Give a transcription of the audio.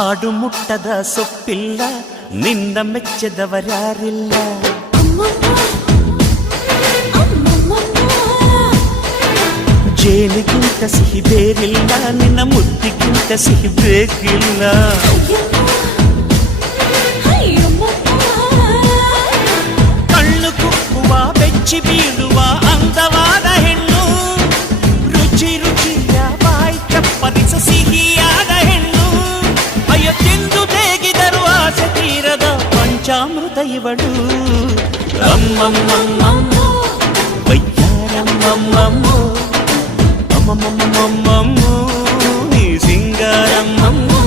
ಹಾಡು ಮುಟ್ಟದ ಸೊಪ್ಪಿಲ್ಲ, ನಿನ್ನ ಮೆಚ್ಚದವರ್ಯಾರಿಲ್ಲ. ಜೇನಿಗಿಂತ ಸಿಹಿ ಬೇರಿಲ್ಲ, ನಿನ್ನ ಮುದ್ದಿಗಿಂತ ಸಿಹಿ ಬೇಕಿಲ್ಲ. ಕಣ್ಣು ಕುಕ್ಕುವ ಬೆಚ್ಚಿ ಬೀಳುವ ಅಂದವಾದ ಹೆಣ್ಣು, ರುಚಿ ರುಚಿಯ ಬಾಯಿ ಚಪ್ಪರಿಸ ಸಿಹಿಯಾದ ಹೆಣ್ಣು. ಅಯ್ಯೋ ತಿಂದು ಬೇಗಿದರು ಆಸೆ ತೀರದ ಪಂಚಾಮೃತ ಇವಳು. ಅಮ್ಮಮ್ಮಮ್ಮಮ್ಮೋ ವಯ್ಯಾರಮ್ಮಮ್ಮಮ್ಮೋ ಅಮ್ಮಮ್ಮಮ್ಮಮ್ಮೋ ನೀ ಸಿಂಗಾರಮ್ಮಮ್ಮೋ.